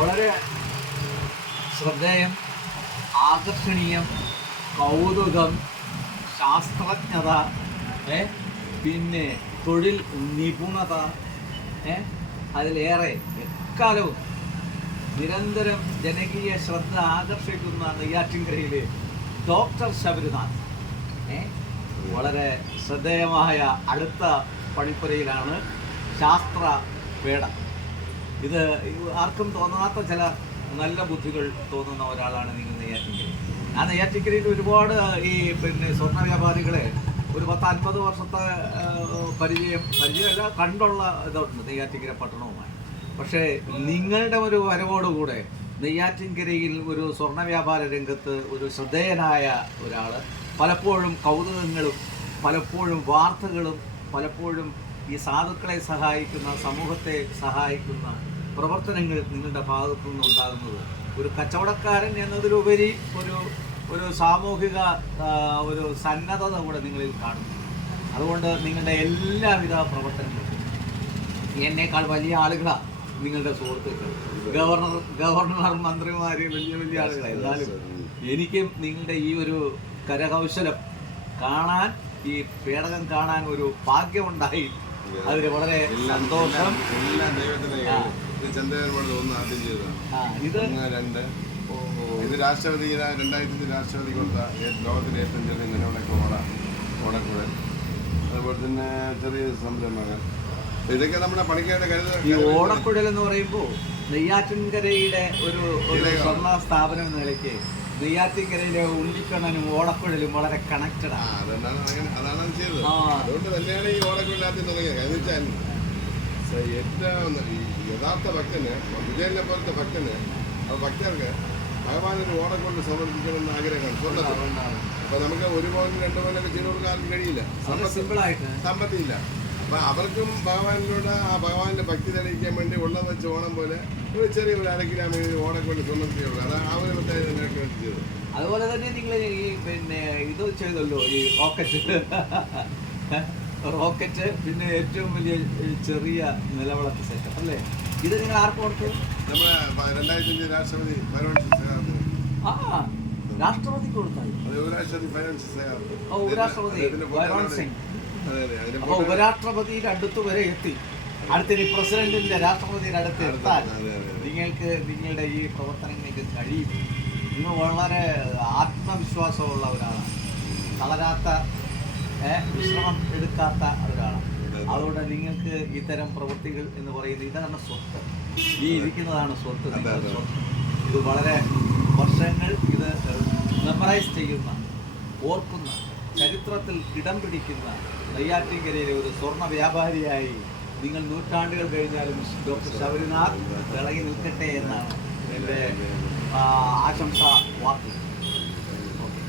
വളരെ ശ്രദ്ധേയം, ആകർഷണീയം, കൗതുകം, ശാസ്ത്രജ്ഞത, പിന്നെ തൊഴിൽ നിപുണത, അതിലേറെ എക്കാലവും നിരന്തരം ജനകീയ ശ്രദ്ധ ആകർഷിക്കുന്ന നെയ്യാറ്റിൻകരയിലെ ഡോക്ടർ ശബരിനാഥ് വളരെ ശ്രദ്ധേയമായ അടുത്ത പണിപ്പുരയിലാണ് ശാസ്ത്ര വേട. ഇത് ആർക്കും തോന്നാത്ത ചില നല്ല ബുദ്ധികൾ തോന്നുന്ന ഒരാളാണ് നിങ്ങൾ നെയ്യാറ്റിൻകരയിൽ. ആ നെയ്യാറ്റിൻകരയിൽ ഒരുപാട് ഈ സ്വർണ്ണ വ്യാപാരികളെ ഒരു 10-50 വർഷത്തെ പരിചയമല്ല കണ്ടുള്ള ഇതുണ്ട് നെയ്യാറ്റിൻകര പട്ടണവുമായി. പക്ഷേ നിങ്ങളുടെ ഒരു വരവോടുകൂടെ നെയ്യാറ്റിൻകരയിൽ ഒരു സ്വർണ്ണ വ്യാപാര രംഗത്ത് ഒരു ശ്രദ്ധേയനായ ഒരാൾ, പലപ്പോഴും കൗതുകങ്ങളും പലപ്പോഴും വാർത്തകളും പലപ്പോഴും ഈ സാധുക്കളെ സഹായിക്കുന്ന, സമൂഹത്തെ സഹായിക്കുന്ന പ്രവർത്തനങ്ങൾ നിങ്ങളുടെ ഭാഗത്തു നിന്നുണ്ടാകുന്നത് ഒരു കച്ചവടക്കാരൻ എന്നതിലുപരി ഒരു സാമൂഹിക ഒരു സന്നദ്ധത കൂടെ നിങ്ങളിൽ കാണുന്നു. അതുകൊണ്ട് നിങ്ങളുടെ എല്ലാവിധ പ്രവർത്തനങ്ങളും എന്നേക്കാൾ വലിയ ആളുകളാണ് നിങ്ങളുടെ സുഹൃത്തുക്കൾ, ഗവർണർ, മന്ത്രിമാർ, വലിയ ആളുകളാണ്. എന്നാലും എനിക്കും നിങ്ങളുടെ ഈ ഒരു കരകൗശലം കാണാൻ, ഈ പേടകം കാണാൻ ഒരു ഭാഗ്യമുണ്ടായി. അതിന് വളരെ സന്തോഷം. ഇത് രാഷ്ട്രപതി 2000 രാഷ്ട്രപതി കൊടുത്ത ലോകത്തിലെ ഏറ്റവും ചെറിയ നിലവിളക്ക് ഓടക്കുഴൽ, അതുപോലെ തന്നെ ചെറിയ സംരംഭങ്ങൾ, ഇതൊക്കെ നമ്മുടെ പണിക്കാരുടെ കരുതൽ. ഈ ഓടക്കുഴൽ എന്ന് പറയുമ്പോൾ നെയ്യാറ്റിൻകരയുടെ ഒരു സ്വർണ്ണ സ്ഥാപനം എന്ന നിലയ്ക്ക് നെയ്യാറ്റിൻകരയിലെ ഉണ്ണിക്കണ്ണനും ഓടക്കുഴലും വളരെ കണക്റ്റഡ് ആണ്. അതാണ് ചെയ്തത്. അതുകൊണ്ട് തന്നെയാണ് ഈ ഓടക്കുഴൽ ആദ്യം തുടങ്ങിയത്. എന്ന് വെച്ചാൽ ഏറ്റവും യഥാർത്ഥ ഭക്തന്, വിജയനെ പോലത്തെ ഭക്തന്, ഭക്തർക്ക് ഭഗവാനൊരു ഓടക്കുഴൽ സമർപ്പിക്കണമെന്ന് ആഗ്രഹമാണ് സ്വർണ്ണത്തിൽ. അപ്പൊ നമുക്ക് 1 പവൻ 2 പവനൊക്കെ ചെയ്തു കൊടുക്കാൻ കഴിയില്ല, സമ്പത്തില്ല. അപ്പൊ അവർക്കും ഭഗവാനിലൂടെ ആ ഭഗവാന്റെ ഭക്തി തെളിയിക്കാൻ വേണ്ടി ഉള്ളത് വെച്ച് ഓണം പോലെ ഒരു ചെറിയ 1/2 കിലോമീറ്റർ ഓടക്കുഴൽ സ്വർണ്ണത്തിലുള്ളൂ. അതാണ് ആ ഒരു പ്രത്യേകത ചെയ്തത്. അതുപോലെ തന്നെ നിങ്ങൾ ഈ ഇത് ചെയ്തല്ലോ, ഈ റോക്കറ്റ്, പിന്നെ ഏറ്റവും വലിയ ചെറിയ നിലവിളക്ക് സെറ്റപ്പ് അല്ലേ? ഇത് നിങ്ങൾ ആർക്ക് കൊടുത്തു? നമ്മുടെ 2005 രാഷ്ട്രപതി രാഷ്ട്രപതിക്ക് കൊടുത്താൽ ഉപരാഷ്ട്രപതി ഭൈരോൺ സിംഗ്. അപ്പൊ ഉപരാഷ്ട്രപതിയുടെ അടുത്ത് വരെ എത്തി. അടുത്തൊരു പ്രസിഡന്റിന്റെ, രാഷ്ട്രപതിയുടെ അടുത്ത് എത്താൻ നിങ്ങൾക്ക് നിങ്ങളുടെ ഈ പ്രവർത്തനങ്ങൾക്ക് കഴിയും. നിങ്ങൾ വളരെ ആത്മവിശ്വാസമുള്ള ഒരാളാണ്, തളരാത്ത, വിശ്രമം എടുക്കാത്ത ഒരാളാണ്. അതുകൊണ്ട് നിങ്ങൾക്ക് ഇത്തരം പ്രവൃത്തികൾ എന്ന് പറയുന്നത് ഇതാണ് സ്വത്ത്. ഈ ഇരിക്കുന്നതാണ് സ്വത്ത്, നിങ്ങളുടെ സ്വത്ത്. ഇത് വളരെ വർഷങ്ങൾ ഇത് മെമ്മറൈസ് ചെയ്യുന്ന, ഓർക്കുന്ന, ചരിത്രത്തിൽ ഇടം പിടിക്കുന്ന നെയ്യാറ്റിൻകരയിലെ ഒരു സ്വർണ്ണ വ്യാപാരിയായി നിങ്ങൾ നൂറ്റാണ്ടുകൾ കഴിഞ്ഞാലും ഡോക്ടർ ശബരിനാഥ് വിളങ്ങി നിൽക്കട്ടെ എന്നാണ് എൻ്റെ ആശംസാ വാക്ക്. ഓക്കെ.